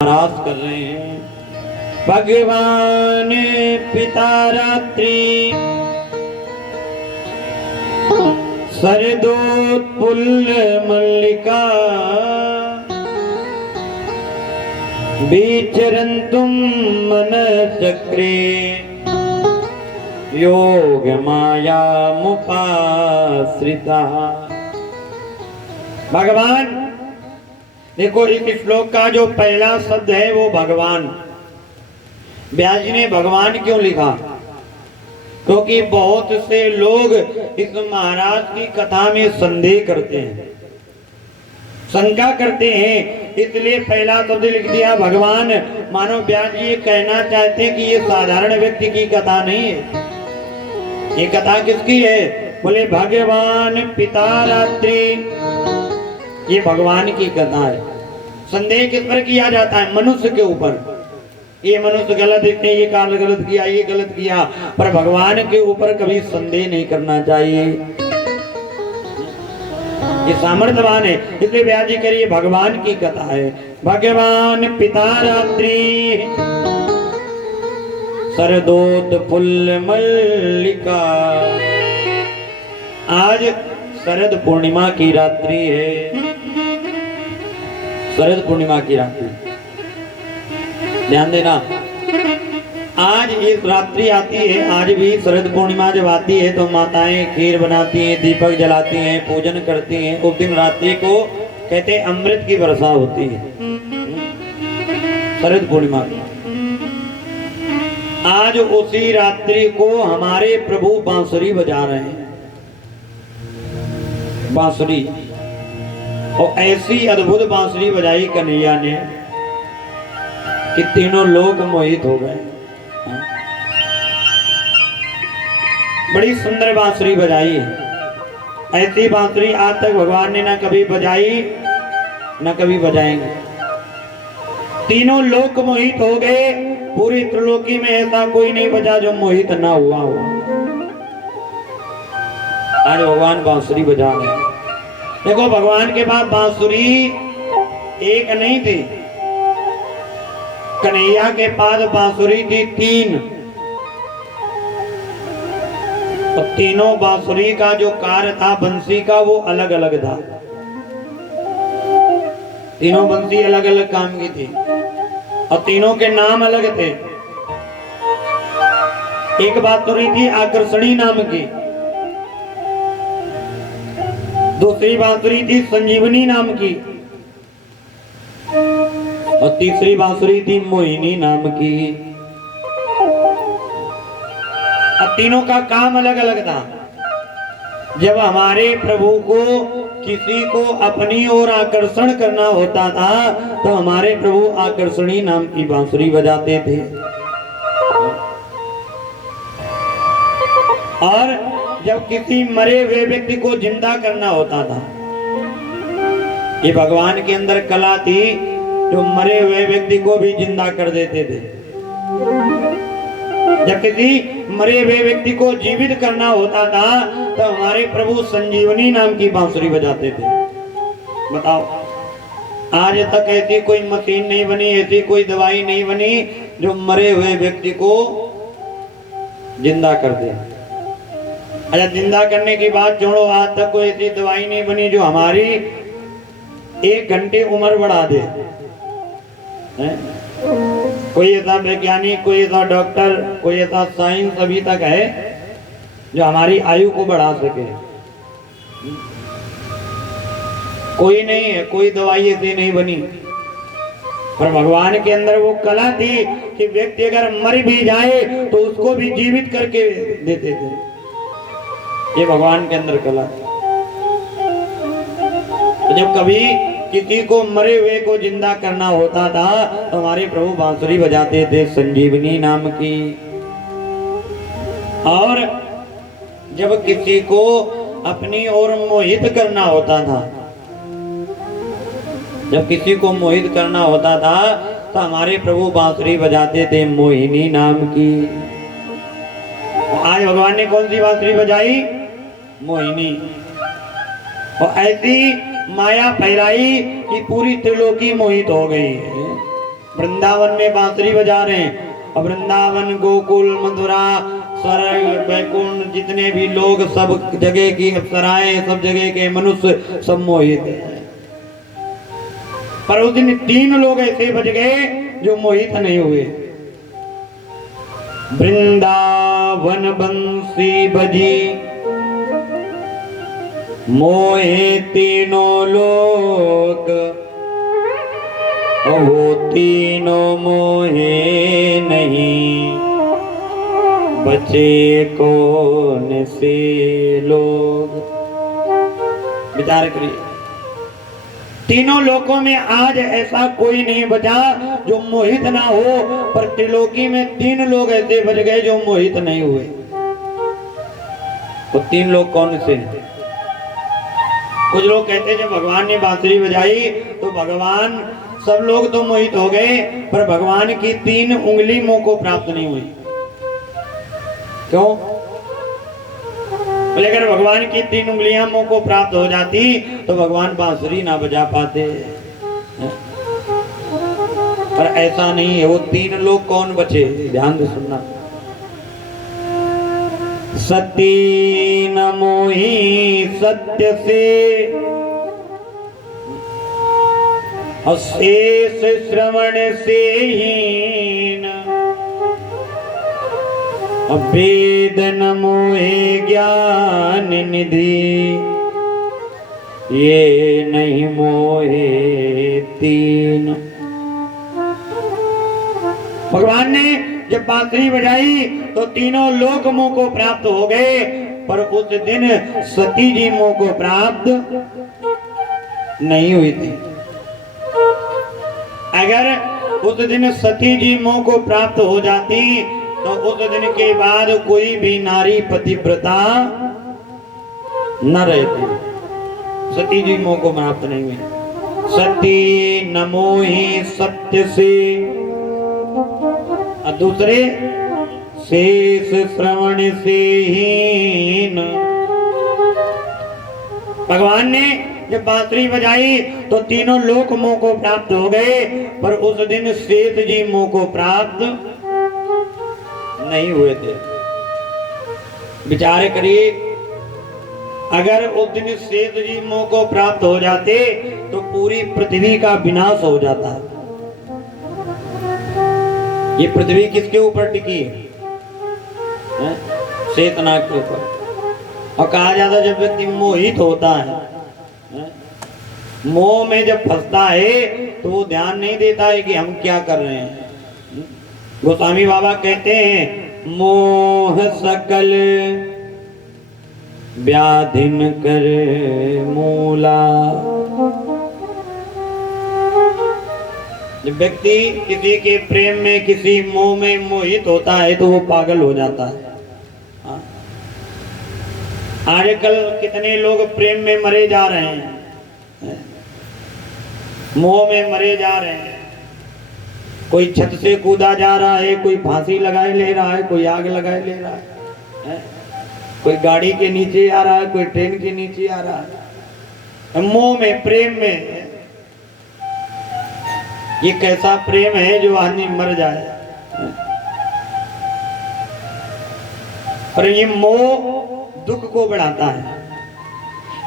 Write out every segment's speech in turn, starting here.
नाराज कर रहे हैं। भगवान पिता रात्रि सरदोत्पुल्ल मल्लिका विचरन्तुं मनश्चक्रे योग माया मुपाश्रिता। भगवान देखो, इस श्लोक का जो पहला शब्द है वो भगवान। व्यास जी ने भगवान क्यों लिखा? क्योंकि बहुत से लोग इस महाराज की कथा में संदेह करते हैं, शंका करते हैं, इसलिए पहला शब्द लिख दिया भगवान। मानो व्यास जी ये कहना चाहते हैं कि ये साधारण व्यक्ति की कथा नहीं है। ये कथा किसकी है? बोले भगवान पिता रात्रि, ये भगवान की कथा है। संदेह किस पर किया जाता है? मनुष्य के ऊपर। ये मनुष्य गलत, इसने ये काल गलत किया, ये गलत किया, पर भगवान के ऊपर कभी संदेह नहीं करना चाहिए। ये सामर्थ्यवान है, इसलिए व्यास जी करिए भगवान की कथा है। भगवान पिता रात्रि शरदोत्पुल्ल मल्लिका। आज शरद पूर्णिमा की रात्रि है। शरद पूर्णिमा की रात्रि, ध्यान देना। आज एक रात्रि आती है, आज भी शरद पूर्णिमा जब आती है तो माताएं खीर बनाती हैं, दीपक जलाती हैं, पूजन करती हैं। उस दिन रात्रि को कहते हैं अमृत की वर्षा होती है। शरद पूर्णिमा की आज उसी रात्रि को हमारे प्रभु बांसुरी बजा रहे हैं। बांसुरी, और ऐसी अद्भुत बांसुरी बजाई कन्हैया ने कि तीनों लोग मोहित हो गए। बड़ी सुंदर बांसुरी बजाई है। ऐसी बांसुरी आज तक भगवान ने ना कभी बजाई, ना कभी बजाएंगे। तीनों लोग मोहित हो गए। पूरी त्रिलोकी में ऐसा कोई नहीं बजा जो मोहित ना हुआ हो। आज भगवान बांसुरी बजा रहे हैं। देखो, भगवान के पास बांसुरी एक नहीं थी, कन्हैया के पास बांसुरी थी तीन। और तीनों बांसुरी का जो कार्य था बंसी का वो अलग अलग था। तीनों बंसी अलग अलग काम की थी और तीनों के नाम अलग थे। एक बांसुरी थी आकर्षणी नाम की, दूसरी बांसुरी थी संजीवनी नाम की, और तीसरी बांसुरी थी मोहिनी नाम की। अब तीनों का काम अलग अलग था। जब हमारे प्रभु को किसी को अपनी ओर आकर्षण करना होता था तो हमारे प्रभु आकर्षणी नाम की बांसुरी बजाते थे। और जब किसी मरे हुए व्यक्ति को जिंदा करना होता था, ये भगवान के अंदर कला थी, जो मरे हुए व्यक्ति को भी जिंदा कर देते थे। जब किसी मरे हुए व्यक्ति को जीवित करना होता था तो हमारे प्रभु संजीवनी नाम की बांसुरी बजाते थे। बताओ, आज तक ऐसी कोई मशीन नहीं बनी, ऐसी कोई दवाई नहीं बनी जो मरे हुए व्यक्ति को जिंदा कर दे। अच्छा, जिंदा करने की बात छोड़ो, आज तक कोई ऐसी दवाई नहीं बनी जो हमारी 1 घंटे उम्र बढ़ा दे। कोई ऐसा वैज्ञानिक, कोई ऐसा डॉक्टर, कोई ऐसा साइंस अभी तक है जो हमारी आयु को बढ़ा सके? कोई नहीं है, कोई दवाई ऐसी नहीं बनी। पर भगवान के अंदर वो कला थी कि व्यक्ति अगर मर भी जाए तो उसको भी जीवित करके देते थे। ये भगवान के अंदर कला। तो जब कभी किसी को मरे हुए को जिंदा करना होता था तो हमारे प्रभु बांसुरी बजाते थे संजीवनी नाम की। और जब किसी को अपनी ओर मोहित करना होता था, जब किसी को मोहित करना होता था तो हमारे प्रभु बांसुरी बजाते थे मोहिनी नाम की। आज भगवान ने कौन सी बांसुरी बजाई? मोहिनी। और ऐसी माया फैलाई कि पूरी त्रिलोकी मोहित हो गई है। वृंदावन में बांसुरी बजा रहे हैं, और वृंदावन, गोकुल, मथुरा, स्वर्ग, वैकुंठ, जितने भी लोग, सब जगह की अप्सराएं, सब जगह के मनुष्य सब मोहित हैं। पर उस दिन 3 लोग ऐसे बच गए जो मोहित नहीं हुए। वृंदावन बंसी बजी मोहे तीनों लोग, वो तीनों मोहे नहीं, बचे कौन से लोग। विचार करिए, तीनों लोकों में आज ऐसा कोई नहीं बचा जो मोहित ना हो, पर त्रिलोकी में 3 लोग ऐसे बच गए जो मोहित नहीं हुए। वो 3 लोग कौन से हैं? कुछ लोग कहते हैं जब भगवान ने बांसुरी बजाई तो भगवान, सब लोग तो मोहित हो गए, पर भगवान की 3 उंगली मुंह को प्राप्त नहीं हुई। क्यों? बोले अगर भगवान की 3 उंगलियां मुंह को प्राप्त हो जाती तो भगवान बांसुरी ना बजा पाते। पर ऐसा नहीं है। वो 3 लोग कौन बचे? ध्यान से सुनना। सती न मोही सत्य से, और शेष श्रवण से हीन, वेद न मोहे ज्ञान निधि, ये नहीं मोहे 3। भगवान ने जब बांसुरी बजाई तो तीनों लोक मुंह को प्राप्त हो गए, पर उस दिन सती जी मुंह को प्राप्त नहीं हुई थी। अगर उस दिन सती जी मुंह को प्राप्त हो जाती तो उस दिन के बाद कोई भी नारी पतिव्रता न रहती। सती जी मोह को प्राप्त नहीं हुई। सती नमो ही सत्य से, और दूसरे शेष श्रवण से हीन। भगवान ने जब बांसुरी बजाई तो तीनों लोक मोह को प्राप्त हो गए, पर उस दिन शेष जी मोह को प्राप्त नहीं हुए थे। विचार करिए, अगर उस दिन शेष जी मोह को प्राप्त हो जाते तो पूरी पृथ्वी का विनाश हो जाता। ये पृथ्वी किसके ऊपर टिकी है? शेषनाग के ऊपर। और कहा जाता जब व्यक्ति मोहित होता है, मोह में जब फंसता है तो वो ध्यान नहीं देता है कि हम क्या कर रहे हैं। गोस्वामी बाबा कहते हैं मोह सकल व्याधिन कर मूला। जब व्यक्ति किसी के प्रेम में, किसी मोह में मोहित होता है तो वो पागल हो जाता है। आजकल कितने लोग प्रेम में मरे जा रहे हैं, मोह में मरे जा रहे हैं। कोई छत से कूदा जा रहा है, कोई फांसी लगाए ले रहा है, कोई आग लगाए ले रहा है, कोई गाड़ी के नीचे आ रहा है, कोई ट्रेन के नीचे आ रहा है। मोह में, प्रेम में। ये कैसा प्रेम है जो आदमी मर जाए। पर ये मोह दुख को बढ़ाता है।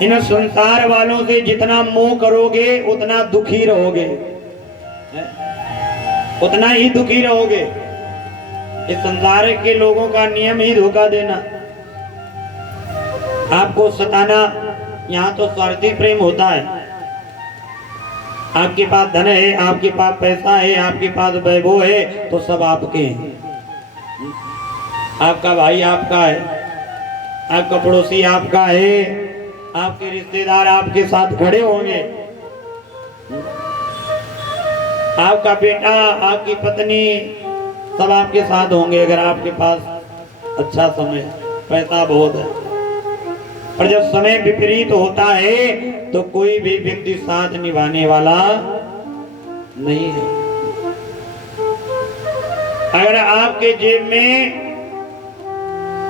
इन संसार वालों से जितना मोह करोगे उतना दुखी रहोगे, उतना ही दुखी रहोगे। इस संसार के लोगों का नियम ही धोखा देना, आपको सताना। यहाँ तो स्वार्थी प्रेम होता है। आपके पास धन है, आपके पास पैसा है, आपके पास वैभव है तो सब आपके हैं। आपका भाई आपका है, आपका पड़ोसी आपका है, आपके रिश्तेदार आपके साथ खड़े होंगे, आपका बेटा, आपकी पत्नी सब आपके साथ होंगे अगर आपके पास अच्छा समय, पैसा बहुत है। पर जब समय विपरीत होता है तो कोई भी व्यक्ति साथ निभाने वाला नहीं है। अगर आपके जेब में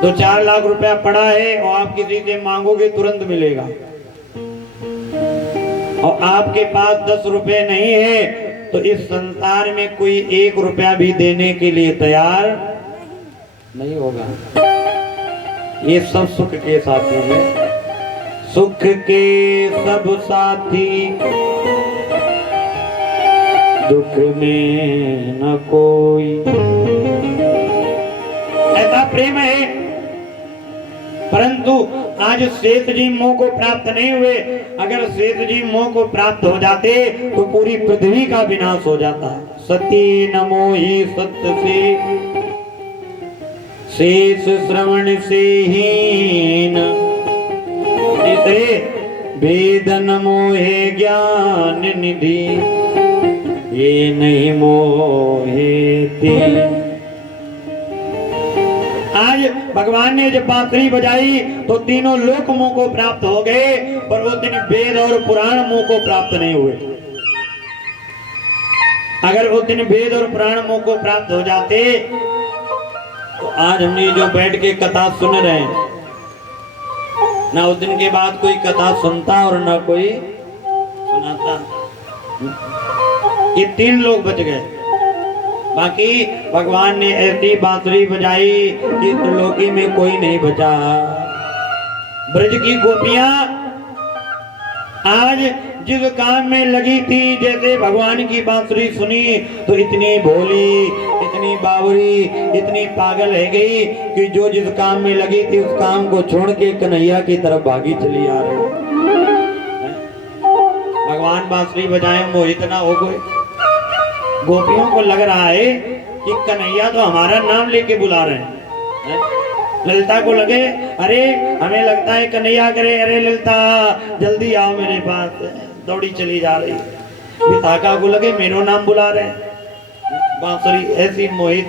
2-4 लाख रुपया पड़ा है और आप किसी से मांगोगे तुरंत मिलेगा, और आपके पास 10 रुपए नहीं है तो इस संसार में कोई 1 रुपया भी देने के लिए तैयार नहीं होगा। ये सब सुख के साथी हैं, सुख के सब साथी, दुख में न कोई। ऐसा प्रेम है। परंतु आज श्वेत जी मोह को प्राप्त नहीं हुए। अगर श्वेत जी मोह को प्राप्त हो जाते तो पूरी पृथ्वी का विनाश हो जाता। सती नमो ही सत्य से, शेष श्रवण से हीन, वेदन मोहे ज्ञान निधि, ये नहीं मोहे ती। आज भगवान ने जब बांसुरी बजाई तो तीनों लोक मोह को प्राप्त हो गए, पर वो दिन वेद और पुराण मोह को प्राप्त नहीं हुए। अगर वो दिन वेद और पुराण मोह को प्राप्त हो जाते तो आज हमने जो बैठ के कथा सुन रहे हैं, ना उस दिन के बाद कोई कथा सुनता और ना कोई सुनाता। ये 3 लोग बच गए। बाकी भगवान ने ऐसी बांसुरी बजाई कि त्रिलोकी में कोई नहीं बचा। ब्रज की गोपियां आज जिस काम में लगी थी, जैसे भगवान की बांसुरी सुनी तो इतनी भोली, इतनी बावरी, इतनी पागल है गई कि जो जिस काम में लगी थी उस काम को छोड़ के कन्हैया की तरफ भागी चली आ रही। भगवान बांसुरी बजाए मोहित ना हो गए। गोपियों को लग रहा है कि कन्हैया तो हमारा नाम लेके बुला रहे हैं। ललिता को लगे, अरे हमें लगता है कन्हैया करे, अरे ललिता जल्दी आओ मेरे पास, दौड़ी चली जा रही। विशाखा को लगे मेरा नाम बुला रहे हैं। बांसुरी ऐसी मोहित।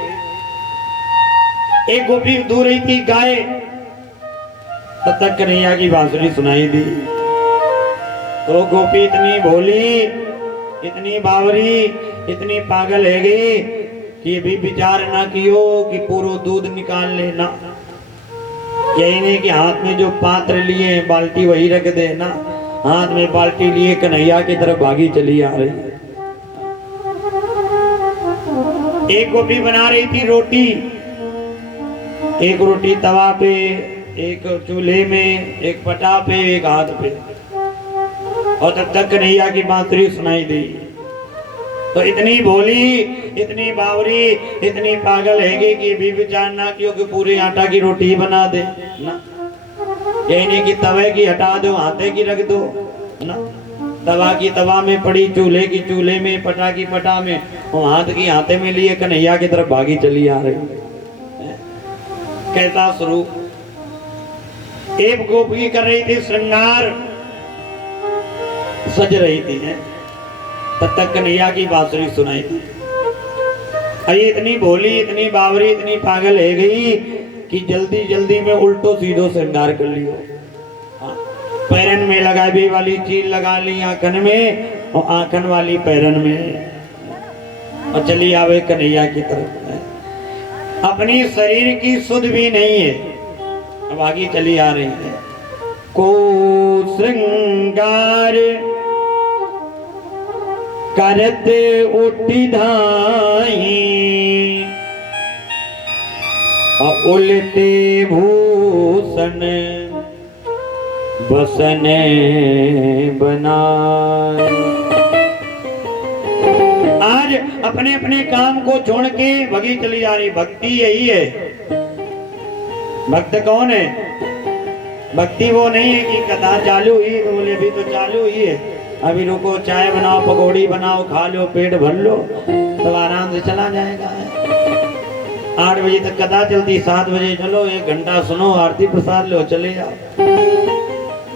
एक गोपी दूर रही थी गाय, तब तक कन्हैया की बांसुरी सुनाई दी। तो गोपी इतनी भोली, इतनी बावरी, इतनी पागल है गई कि भी विचार ना कियो कि पूरा दूध निकाल लेना। यही नहीं कि हाथ में जो पात्र लिए बाल्टी वही रख देना, हाथ में बाल्टी लिए कन्हैया की तरफ भागी चली आ रही। एक गोपी बना रही थी रोटी, एक रोटी तवा पे, एक चूल्हे में, एक पटा पे, एक हाथ पे, और तब तक कन्हैया की बांसुरी सुनाई दी। तो इतनी भोली, इतनी बावरी, इतनी पागल है कि भी विचार ना कियो कि पूरे आटा की रोटी बना दे ना। यही नहीं कि तवे की हटा दो, हाथे की रख दो ना। तवा की तवा में पड़ी, चूल्हे की चूल्हे में, पटा की पटा में, और हाथ की हाथे में लिए कन्हैया की तरफ भागी चली आ रही। कैसा स्वरूप। एक गोपी कर रही थी श्रृंगार, सज रही थी, तब तक कन्हैया की बांसुरी सुनाई दी। अरे इतनी भोली, इतनी बावरी, इतनी पागल है गई कि जल्दी जल्दी में उल्टो सीधो श्रृंगार कर लियो। पैरन में लगाई वाली चीज लगा ली आंखन में, और आंखन वाली पैरन में, और चली आवे कन्हैया की तरफ। अपनी शरीर की सुध भी नहीं है, अब आगे चली आ रही है। को श्रृंगार करत उठी धाई, उलटे भूषण बसन बनाए। आज अपने अपने काम को छोड़ के भगी चली जा रही। भक्ति यही है। भक्त कौन है? भक्ति वो नहीं है कि कथा चालू हुई तो बोले अभी तो चालू ही है, अभी रुको, चाय बनाओ, पकौड़ी बनाओ, खा लो, पेट भर लो, तो आराम से चला जाएगा। 8 बजे तक कथा चलती, 7 बजे चलो, 1 घंटा सुनो, आरती प्रसाद लो, चले जाओ।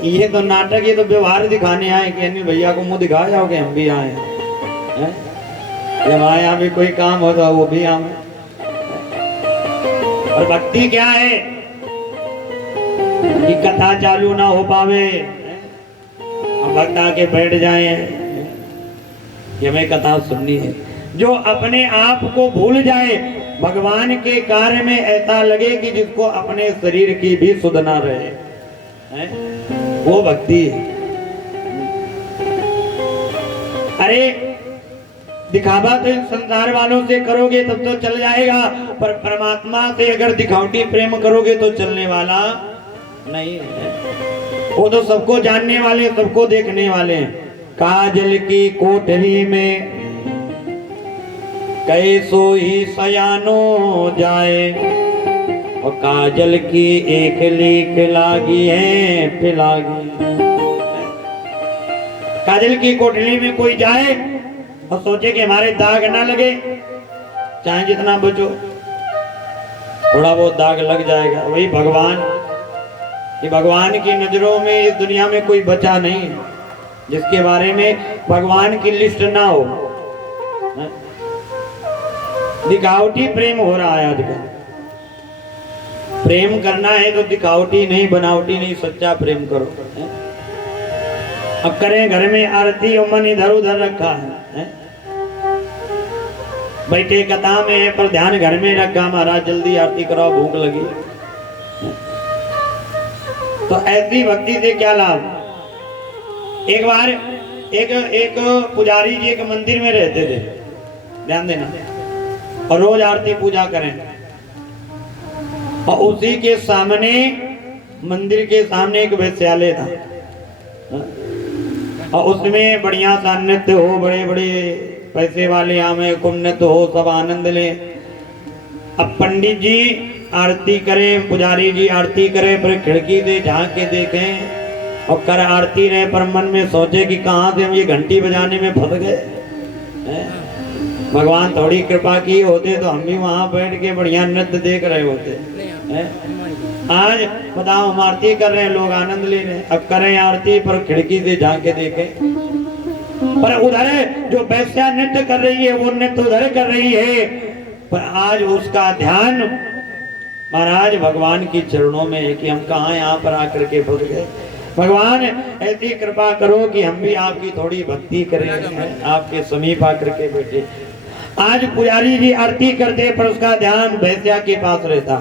ये तो नाटक, ये तो व्यवहार दिखाने आए कि अनिल भैया को मुंह दिखा जाओगे, हम भी आए हैं। जब हमारे यहाँ भी कोई काम होता वो भी आए। और भक्ति क्या है कि कथा चालू ना हो पावे, भक्त आके बैठ जाए कि हमें कथा सुननी है। जो अपने आप को भूल जाए, भगवान के कार्य में ऐसा लगे कि जिसको अपने शरीर की भी सुध ना रहे, वो भक्ति है। अरे दिखावा तो संसार वालों से करोगे तब तो चल जाएगा, पर परमात्मा से अगर दिखावटी प्रेम करोगे तो चलने वाला नहीं है। वो तो सबको जानने वाले, सबको देखने वाले हैं। काजल की कोठरी में कैसो ही सयानो जाए, और काजल की एक लीक लागी है पिलागी। काजल की कोठरी में कोई जाए और सोचे कि हमारे दाग ना लगे, चाहे जितना बचो थोड़ा बहुत दाग लग जाएगा। वही भगवान, कि भगवान की नजरों में इस दुनिया में कोई बचा नहीं है जिसके बारे में भगवान की लिस्ट ना हो। दिखावटी प्रेम हो रहा है आजकल। प्रेम करना है तो दिखावटी नहीं, बनावटी नहीं, सच्चा प्रेम करो। अब करें घर में आरती और मन इधर उधर रखा है, बैठे कथा में है पर ध्यान घर में रखा, महाराज जल्दी आरती कराओ भूख लगी। तो ऐसी भक्ति से क्या लाभ। एक बार एक पुजारी जी एक मंदिर में रहते थे, ध्यान देना, और रोज आरती पूजा करें, और उसी के सामने मंदिर के सामने एक वेश्यालय था, और उसमें बढ़िया सा नृत्य हो, बड़े बड़े पैसे वाले आमे कुम नृत्य हो, सब आनंद ले। अब पंडित जी आरती करें, पुजारी जी आरती करें, पर खिड़की से झांक के देखें और कर आरती रहे, पर मन में सोचे कि कहाँ से हम ये घंटी बजाने में फंस गए। भगवान थोड़ी कृपा की होते तो हम भी वहां बैठ के बढ़िया नृत्य देख रहे होते। आज बताओ हम आरती कर रहे हैं, लोग आनंद ले रहे हैं, अब करें आरती पर खिड़की से झांक के देखें, पर उधर जो वैश्या नृत्य कर रही है वो नृत्य उधर कर रही है, पर आज उसका ध्यान महाराज भगवान की चरणों में है कि हम कहाँ यहाँ पर आकर के फंस गए। भगवान ऐसी कृपा करो कि हम भी आपकी थोड़ी भक्ति करें, आपके समीप आकर के बैठे। आज पुजारी जी आरती करते पर उसका ध्यान वैश्या के पास रहता।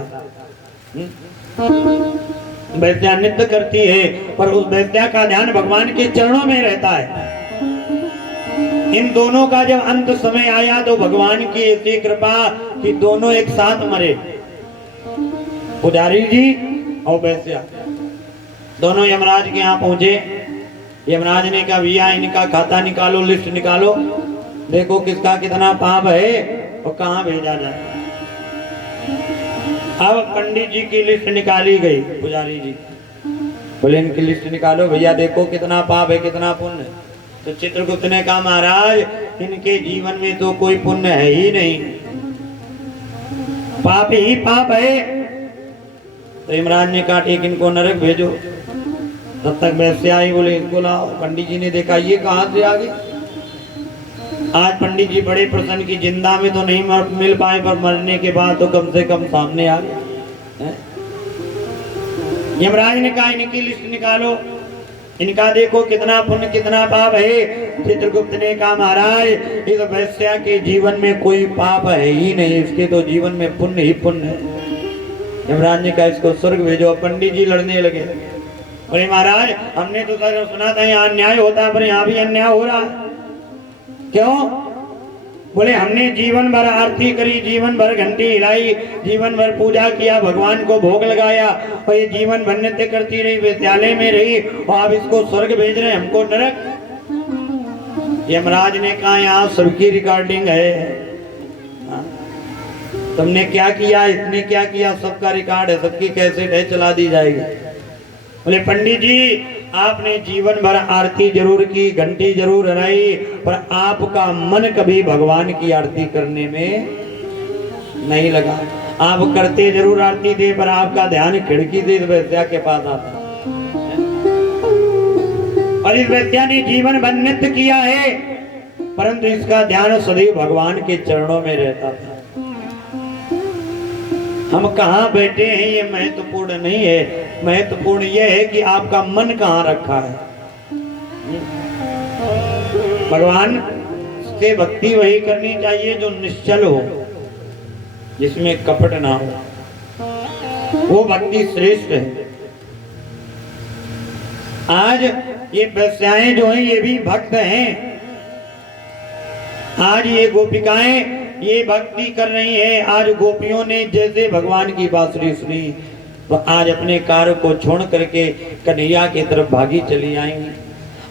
वैश्या नृत्य करती है पर उस वैश्या का ध्यान भगवान के चरणों में रहता है। इन दोनों का जब अंत समय आया तो भगवान की ऐसी कृपा कि दोनों एक साथ मरे, पुजारी जी और वैश्या दोनों यमराज के यहाँ पहुंचे। यमराज ने कहा भैया इनका खाता निकालो, लिस्ट निकालो, देखो किसका कितना पाप है और कहाँ भेजा जाए। अब पंडित जी की लिस्ट निकाली गई, पुजारी जी बोले इनकी लिस्ट निकालो भैया, देखो कितना पाप है कितना पुण्य है। तो चित्रगुप्त ने कहा महाराज इनके जीवन में तो कोई पुण्य है ही नहीं, पाप ही पाप है। तो यमराज ने कहा ठीक इनको नरक भेजो। तब तक वैश्या आई, बोले इनको लाओ। पंडित जी ने देखा ये कहाँ से आ गए। आज पंडित जी बड़े प्रसन्न की जिंदा में तो नहीं मिल पाए, पर मरने के बाद तो कम से कम सामने आ गए। यमराज ने कहा इनकी लिस्ट निकालो, इनका देखो कितना पुण्य कितना पाप है। चित्रगुप्त ने कहा महाराज इस वैश्या के जीवन में कोई पाप है ही नहीं, इसके तो जीवन में पुण्य ही पुण्य है। यमराज ने कहा इसको स्वर्ग भेजो। पंडित जी लड़ने लगे, बोले महाराज हमने तो सुना था यहाँ अन्याय होता है, पर यहाँ भी अन्याय हो रहा है। क्यों? बोले हमने जीवन भर आरती करी, जीवन भर घंटी हिलाई, जीवन भर पूजा किया, भगवान को भोग लगाया, और ये जीवन भर नृत्य करती रही, विद्यालय में रही, और आप इसको स्वर्ग भेज रहे हैं, हमको नरक। यमराज ने कहा यहाँ सबकी रिकॉर्डिंग है, तुमने क्या किया, इसने क्या किया, सबका रिकॉर्ड है, सबकी कैसेट है, चला दी जाएगी। बोले पंडित जी आपने जीवन भर आरती जरूर की, घंटी जरूर हराई, पर आपका मन कभी भगवान की आरती करने में नहीं लगा। आप करते जरूर आरती थे, पर आपका ध्यान खिड़की से इस वैश्या के पास आता। और इस वैश्या ने जीवन भर नृत्य किया है, परंतु इसका ध्यान सदैव भगवान के चरणों में रहता था। हम कहाँ बैठे हैं ये महत्वपूर्ण नहीं है, महत्वपूर्ण यह है कि आपका मन कहाँ रखा है। भगवान से भक्ति वही करनी चाहिए जो निश्चल हो, जिसमें कपट ना हो, वो भक्ति श्रेष्ठ है। आज ये वैश्याएं जो हैं ये भी भक्त हैं, आज ये गोपिकाएं ये भक्ति कर रही हैं। आज गोपियों ने जैसे भगवान की बांसुरी सुनी तो आज अपने कार्य को छोड़ करके कन्हैया की तरफ भागी चली आएंगी।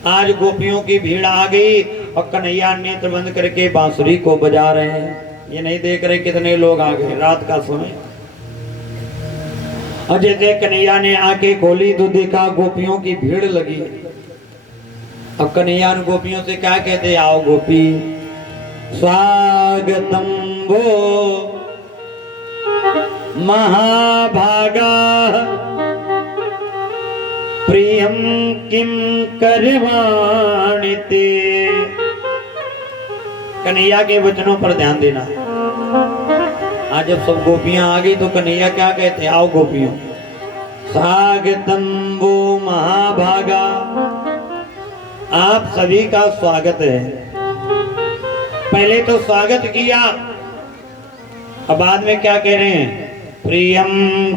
आज गोपियों की भीड़ आ गई और कन्हैया नेत्र बंद करके बांसुरी को बजा रहे हैं। ये नहीं देख रहे कितने लोग आ गए, रात का समय। और जैसे कन्हैया ने आके खोली तो देखा गोपियों की भीड़ लगी। अब कन्हैया गोपियों से क्या कहते, आओ गोपी स्वागतम वो महाभागा प्रियम किम करवाणि ते। कन्हैया के वचनों पर ध्यान देना। आज जब सब गोपियां आ गई तो कन्हैया क्या कहते हैं, आओ गोपियों स्वागतम वो महाभागा, आप सभी का स्वागत है। पहले तो स्वागत किया, अब बाद में क्या कह रहे हैं, प्रियम